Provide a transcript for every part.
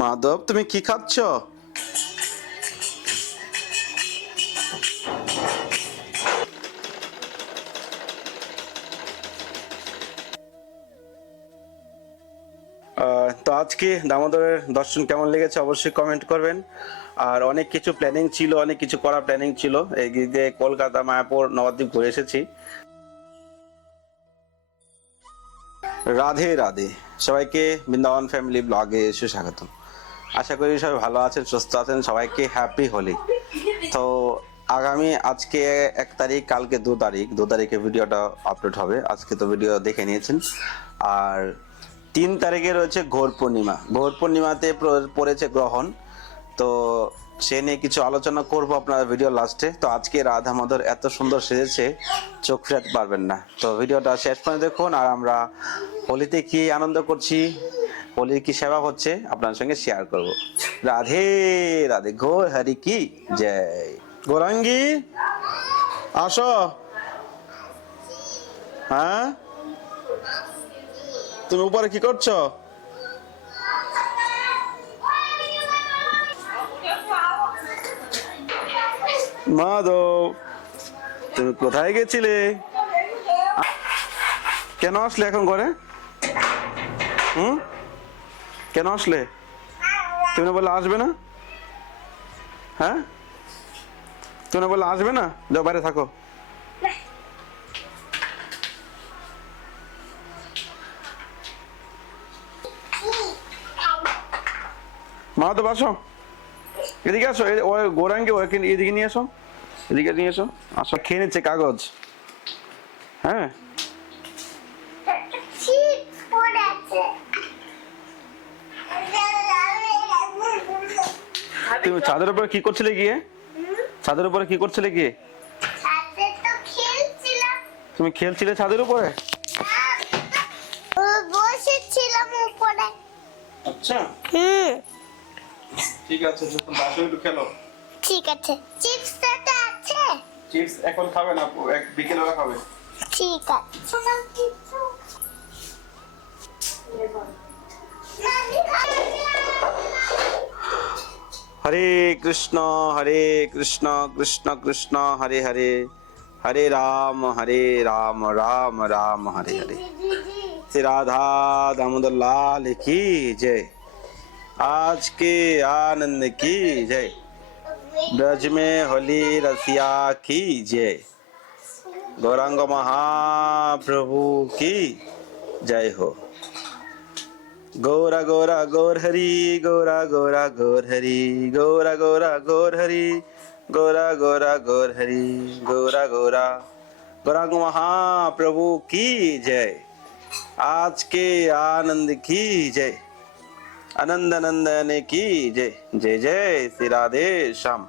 মাধব, তুমি কি খাচ্ছ? তো আজকে দামোদরের দর্শন কেমন লেগেছে অবশ্যই কমেন্ট করবেন। আর অনেক কিছু প্ল্যানিং ছিল, অনেক কিছু করার প্ল্যানিং ছিল। এই যে কলকাতা, মায়াপুর, নবদ্বীপ ঘুরে এসেছি। রাধে রাধে, সবাইকে বৃন্দাবন ফ্যামিলি ব্লগে সুস্বাগতম। আশা করি সবাই ভালো আছেন, সুস্থ আছেন। সবাইকে হ্যাপি হোলি। তো আগামী আজকে 1 তারিখ, কালকে 2 তারিখ, 2 তারিখে ভিডিওটা আপলোড হবে। আজকে তো ভিডিও দেখে নিয়েছেন। আর 3 তারিখে রয়েছে ঘোর পূর্ণিমা। ঘোর পূর্ণিমাতে পড়েছে গ্রহণ। তো সে নিয়ে কিছু আলোচনা করব আপনার ভিডিও লাস্টে। তো আজকে রাধা মাধব এত সুন্দর সেজেছে, চোখ ফেরাতে পারবেন না। তো ভিডিওটা শেষ পর্যন্ত দেখুন। আর আমরা হোলিতে কি আনন্দ করছি, হোলির কি সেবা হচ্ছে আপনার সঙ্গে শেয়ার করব। রাধে রাধে, ঘোর হরি কি জয়। গৌরাঙ্গী, আসো। হ্যাঁ, তুমি উপরে কি করছো? মাধব, তুমি কোথায় গেছিলে? কেন আসলে এখন ঘরে? কেন আসলে? তুমি না বললে আসবে না? হ্যাঁ, তুমি না বললে আসবে না? যাও বাইরে থাকো। মাধব, আসো, এদিকে আসো। ওই গৌরাঙ্গে এদিকে নিয়ে এসো, এদিকে নিয়ে এসো। আসো, খেয়ে নিচ্ছে কাগজ। হ্যাঁ, তুমি ছাদের উপরে কি করছিলে গিয়ে? ছাদের উপরে কি করছিলে গিয়ে? তুমি খেলছিলে ছাদের উপরে? বসেছিলাম উপরে। আচ্ছা, ঠিক আছে, যখন আসো একটু খেলো। ঠিক আছে, চিপসটা আছে? চিপস এখন খাবে না, বিকেলবেলা খাবে। ঠিক আছে। হরে কৃষ্ণ কৃষ্ণ কৃষ্ণ হরে হরে, হরে রাম রাম রাম হরে হরে। श्री राधा दामोदर लाल की जय। आज के आनंद की जय। ब्रज में होली रसिया की जय। गौरांग महाप्रभु की जय हो। गौरा गौरा गौर हरि, गौरा गौरा गौर हरि, गौरा गौरा गौर हरि, गौरा गौरा गौर हरि, गौरा गौरा। गौरांग महाप्रभु की जय। आज के आनंद की जय। आनंद नंदन की जय। जय जय श्री राधे श्याम।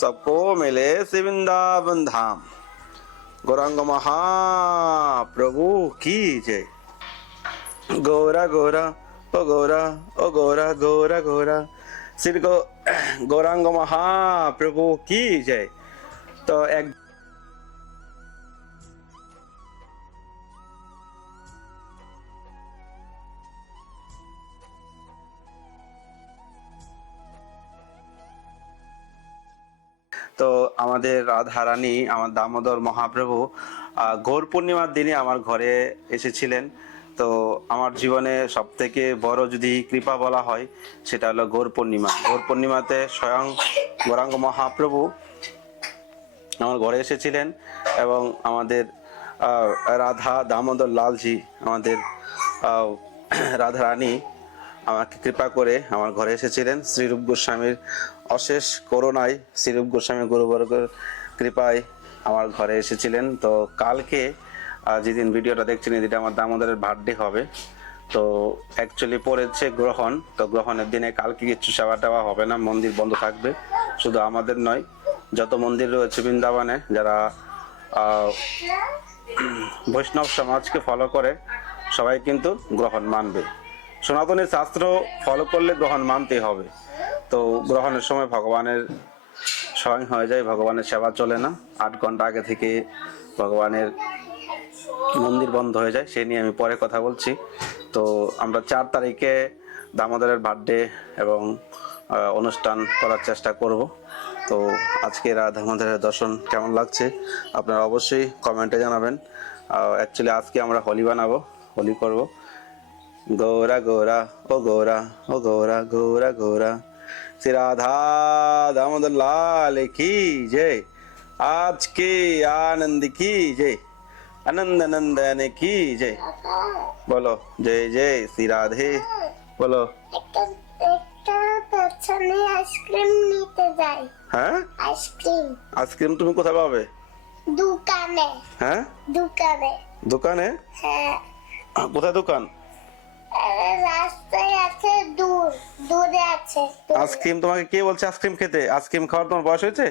सबको मिले श्री वृंदावन धाम। गौरांग महाप्रभु की जय। गौरा गौरा ओ गौरा, ओ गौरा गौरा गौरा, श्री गौरांग महाप्रभु की जय। तो एक তো আমাদের রাধা রানী, আমার দামোদর মহাপ্রভু ঘোর পূর্ণিমার দিনে আমার ঘরে এসেছিলেন। তো আমার জীবনে সব থেকে বড় যদি কৃপা বলা হয়, সেটা হলো ঘোর পূর্ণিমা। ঘোর পূর্ণিমাতে স্বয়ং গৌরাঙ্গ মহাপ্রভু আমার ঘরে এসেছিলেন এবং আমাদের রাধা দামোদর লালজি, আমাদের রাধা রানী আমাকে কৃপা করে আমার ঘরে এসেছিলেন। শ্রীরূপ গোস্বামীর অশেষ করুণায়, শ্রীরূপ গোস্বামী গুরুবর্গের কৃপায় আমার ঘরে এসেছিলেন। তো কালকে যেদিন ভিডিওটা দেখছেন, এদিকে আমার দামোদরের বার্থডে হবে। তো অ্যাকচুয়ালি পড়েছে গ্রহণ। তো গ্রহণের দিনে কালকে কিছু সেবা টেওয়া হবে না, মন্দির বন্ধ থাকবে। শুধু আমাদের নয়, যত মন্দির রয়েছে বৃন্দাবনে, যারা বৈষ্ণব সমাজকে ফলো করে, সবাই কিন্তু গ্রহণ মানবে। সনাতনী শাস্ত্র ফলো করলে গ্রহণ মানতেই হবে। তো গ্রহণের সময় ভগবানের স্বয়ং হয়ে যায়, ভগবানের সেবা চলে না। 8 ঘন্টা আগে থেকে ভগবানের মন্দির বন্ধ হয়ে যায়, সে নিয়ে আমি পরে কথা বলছি। তো আমরা 4 তারিখে দামোদরের বার্থডে এবং অনুষ্ঠান করার চেষ্টা করব। তো আজকে দামোদরের দর্শন কেমন লাগছে আপনারা অবশ্যই কমেন্টে জানাবেন। অ্যাকচুয়ালি আজকে আমরা হোলি বানাবো, হোলি করব। গৌরা গৌরা ও গৌরা ও গৌরা গৌরা গৌরা, শ্রী রাধা দামোদর লাল কি जय, आज के आनंद की जय, आनंद नंदन की जय। बोलो जय जय श्री राधे। बोलो একটা একটা পেছনে আইসক্রিম নিতে যাই। হ্যাঁ, আইসক্রিম আইসক্রিম তুমি কোথায় পাবে? দোকানে। হ্যাঁ, দোকানে। দোকানে? হ্যাঁ, কোথায় দোকান? রাস্তায় আছে, দূরে আছে। আইসক্রিম তোমাকে কে বলছে আইসক্রিম খেতে? আইসক্রিম খাওয়ার তোমার বয়স হয়েছে?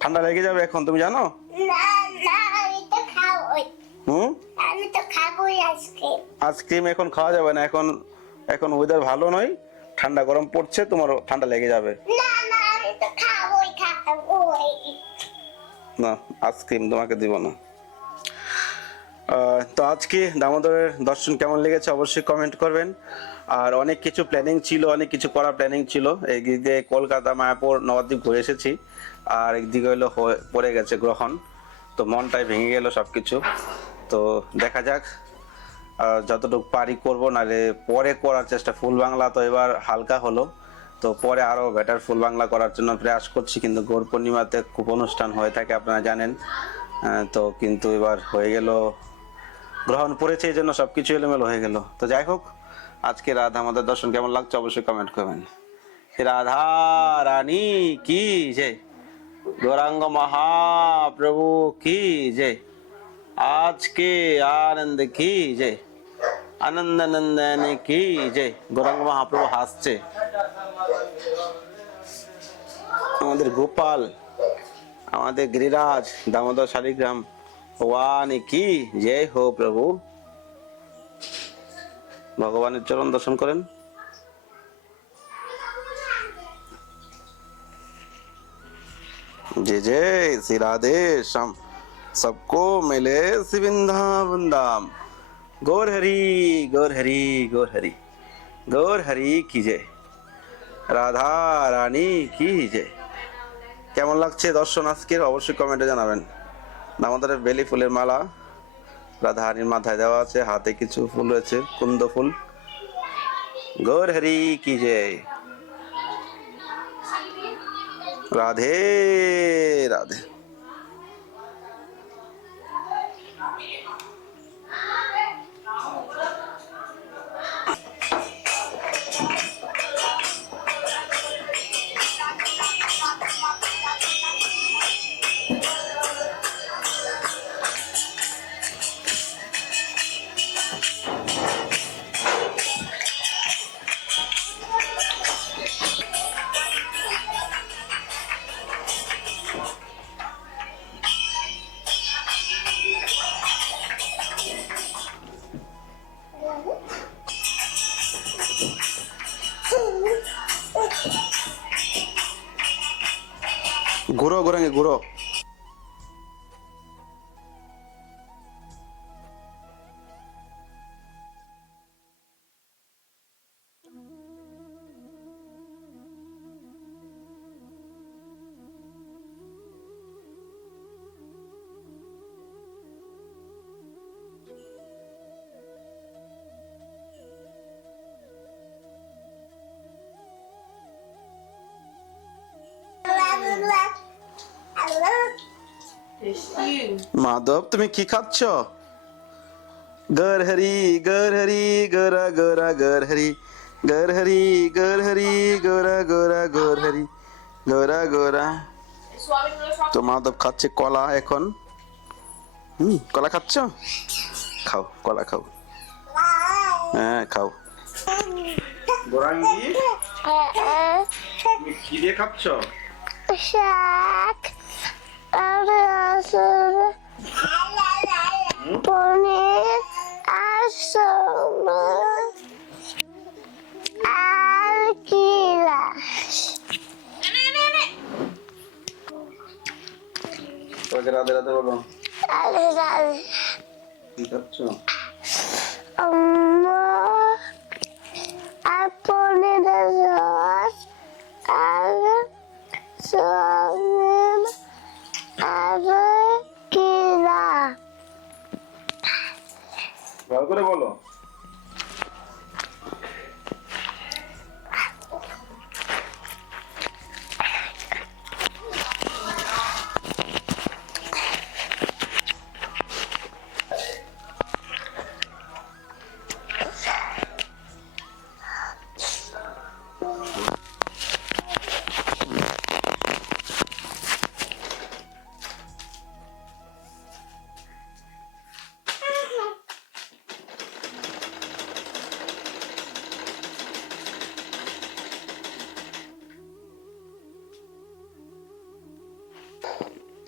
ঠান্ডা লেগে যাবে এখন, তুমি জানো? না না, আমি তো খাবোই। হুম, আমি তো খাবোই আইসক্রিম। আইসক্রিম এখন খাওয়া যাবে না, এখন এখন ওয়েদার ভালো নয়, ঠান্ডা গরম পড়ছে, তোমার ঠান্ডা লেগে যাবে। না না, আমি তো খাবোই। না, আইসক্রিম তোমাকে দিব না। তো আজকে দামোদরের দর্শন কেমন লেগেছে অবশ্যই কমেন্ট করবেন। আর অনেক কিছু প্ল্যানিং ছিল, অনেক কিছু করার প্ল্যানিং ছিল। একদিকে কলকাতা, মায়াপুর, নবদ্বীপ ঘুরে এসেছি, আর একদিকে হলো পড়ে গেছে গ্রহণ, তো মনটাই ভেঙে গেল সবকিছু। তো দেখা যাক, যতটুকু পারি করবো, নাহলে পরে করার চেষ্টা। ফুল বাংলা তো এবার হালকা হলো, তো পরে আরো বেটার ফুল বাংলা করার জন্য প্রয়াস করছি। কিন্তু গৌর পূর্ণিমাতে খুব অনুষ্ঠান হয়ে থাকে আপনারা জানেন। তো কিন্তু এবার হয়ে গেল, গ্রহণ পড়েছে, এই জন্য সবকিছু এলোমেলো হয়ে গেল। তো যাই হোক, আজকে রাধা আমাদের দর্শন কেমন লাগছে অবশ্যই কমেন্ট করবেন। রাধা রানী কি জয়, গৌরাঙ্গ মহাপ্রভু কি জয়, आज के आनंद की जय, आनंद नंदन की जय। গৌরাঙ্গ মহাপ্রভু হাসছে, আমাদের গোপাল, আমাদের গিরিরাজ দামোদর শালিগ্রাম ভগবান কি জয় হো প্রভু। ভগবানের চরণ দর্শন করেন। जय जय श्री राधे श्याम, सबको मिले श्री वृंदावन धाम। गौर हरि गौर हरि गौर हरि, गौर हरि की जय, রাধা রানী কি জয়। কেমন লাগছে দর্শন আজকের অবশ্যই কমেন্টে জানাবেন। দামোদরের বেলি ফুলের মালা রাধা রানীর মাথায় দেওয়া আছে, হাতে কিছু ফুল রয়েছে, কুন্দ ফুল। গৌর হরি কি জয়, রাধে রাধে। ঘুরো ঘুরাঙ্গে ঘুরো। মাধব তুমি কি খাচ্ছ? গর হরি গর হরি গোরা গোরা গর হরি, গর হরি গর হরি গোরা গোরা গর হরি, গোরা গোরা। তো মাধব খাচ্ছে কলা এখন। কলা খাচ্ছ? খাও, কলা খাও। হ্যাঁ খাও। গোরাঙ্গি তুমি কি দিয়ে খাচ্ছ? শাক আর পনির আর আর কিলাস। রাধে রাধে বলো। রাধে রাধে। কি খাচ্ছ? আর পনিরের রস আর সয়াবিন আর কিরা। ভালো করে বলো।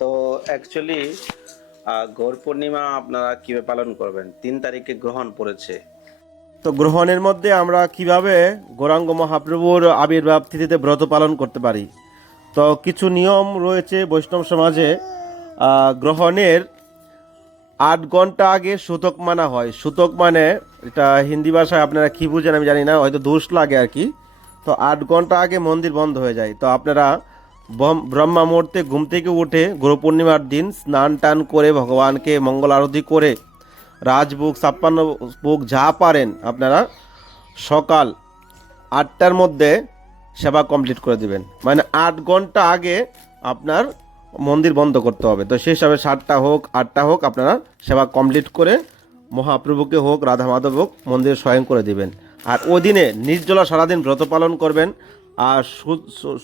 তো অ্যাকচুয়ালি গৌর পূর্ণিমা আপনারা কিভাবে পালন করবেন? 3 তারিখে গ্রহণ পড়েছে। তো গ্রহণের মধ্যে আমরা কিভাবে গৌরাঙ্গ মহাপ্রভুর আবির্ভাব তিথিতে ব্রত পালন করতে পারি? তো কিছু নিয়ম রয়েছে বৈষ্ণব সমাজে। গ্রহণের 8 ঘন্টা আগে সূতক মানা হয়। সূতক মানে এটা হিন্দি ভাষায় আপনারা কি বুঝেন আমি জানি না, হয়তো দোষ লাগে আর কি। তো 8 ঘন্টা আগে মন্দির বন্ধ হয়ে যায়। তো আপনারা ব্রহ্মা মুহূর্তে ঘুম থেকে উঠে গুরু পূর্ণিমার দিন স্নান টান করে ভগবানকে মঙ্গল আরতি করে রাজভোগ 56 ভোগ যা পারেন আপনারা সকাল 8টার মধ্যে সেবা কমপ্লিট করে দিবেন। মানে 8 ঘন্টা আগে আপনার মন্দির বন্ধ করতে হবে। তো সেই হিসাবে 7টা হোক 8টা হোক আপনারা সেবা কমপ্লিট করে মহাপ্রভুকে হোক রাধা মাধব হোক মন্দিরে স্বয়ং করে দিবেন। আর ওই দিনে নির্জলা সারাদিন ব্রত পালন করবেন। আর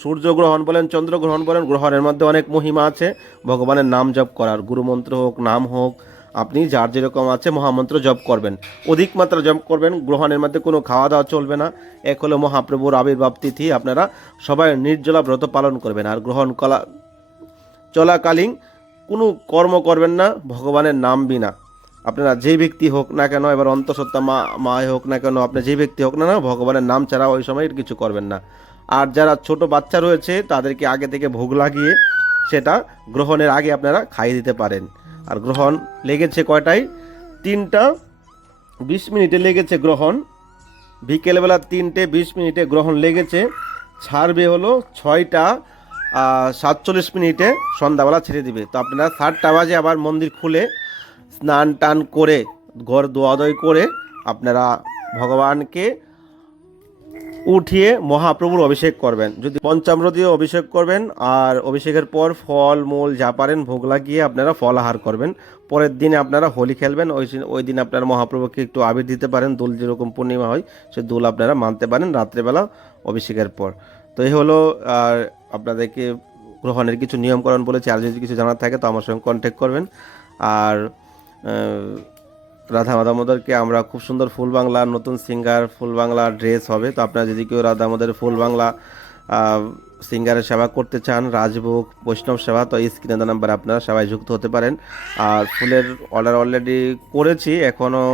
সূর্যগ্রহণ বলেন চন্দ্রগ্রহণ বলেন, গ্রহণের মধ্যে অনেক মহিমা আছে। ভগবানের নাম জপ করার, গুরুমন্ত্র হোক নাম হোক আপনি যার যেরকম আছে মহামন্ত্র জপ করবেন, অধিক মাত্রা জপ করবেন। গ্রহণের মধ্যে কোনো খাওয়া দাওয়া চলবে না। এক হলো মহাপ্রভুর আবির্ভাব তিথি, আপনারা সবাই নির্জলা ব্রত পালন করবেন। আর গ্রহণ চলাকালীন কোনো কর্ম করবেন না ভগবানের নাম বিনা। আপনারা যে ব্যক্তি হোক না কেন, এবার অন্তঃসত্ত্বা মা হোক না কেন, আপনি যে ব্যক্তি হোক না না, ভগবানের নাম ছাড়া ওই সময় কিছু করবেন না। আর যারা ছোট বাচ্চা রয়েছে তাদেরকে আগে থেকে ভোগ লাগিয়ে সেটা গ্রহণের আগে আপনারা খাইয়ে দিতে পারেন। আর গ্রহণ লেগেছে কয়টায়? 3টা 20 মিনিটে লেগেছে গ্রহণ। বিকেলবেলা 3টে 20 মিনিটে গ্রহণ লেগেছে। ছাড়বে হলো 6টা 47 মিনিটে সন্ধ্যাবেলা ছেড়ে দিবে। তো আপনারা 7টা বাজে আবার মন্দির খুলে স্নান টান করে ঘর দোয়াদয় করে আপনারা ভগবানকে উঠিয়ে মহাপ্রভুর অভিষেক করবেন। যদি পঞ্চামৃত দিয়ে অভিষেক করবেন, আর অভিষেকের পর ফল মূল যা পারেন ভোগ লাগিয়ে আপনারা ফল আহার করবেন। পরের দিনে আপনারা হোলি খেলবেন। ওই দিন আপনারা মহাপ্রভুকে একটু আবির দিতে পারেন। দুল যেরকম পূর্ণিমা হয় সে দুল আপনারা মানতে পারেন রাত্রেবেলা অভিষেকের পর। তো এই হলো আর আপনাদেরকে গ্রহণের কিছু নিয়মকরণ বলেছি। আর যদি কিছু জানার থাকে তো আমার সঙ্গে কন্ট্যাক্ট করবেন। আর রাধা দামোদরকে আমরা খুব সুন্দর ফুল বাংলা নতুন সিঙ্গার ফুল বাংলা ড্রেস হবে। তো আপনারা যদি কেউ রাধা দামোদরের ফুল বাংলা সিঙ্গারের সেবা করতে চান, রাজভোগ বৈষ্ণব সেবা, তো এই স্ক্রিনে নাম্বারে আপনারা সবাই যুক্ত হতে পারেন। আর ফুলের অর্ডার অলরেডি করেছি, এখনও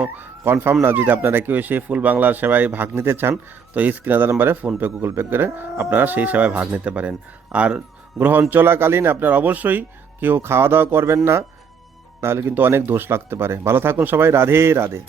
কনফার্ম না। যদি আপনারা কেউ সেই ফুল বাংলার সেবায় ভাগ নিতে চান তো এই স্ক্রিনে নাম্বারে ফোনপে গুগল পে করে আপনারা সেই সেবায় ভাগ নিতে পারেন। আর গ্রহণ চলাকালীন আপনারা অবশ্যই কেউ খাওয়া দাওয়া করবেন না, নাহলে কিন্তু অনেক দোষ লাগতে পারে। ভালো থাকুন সবাই। রাধে রাধে।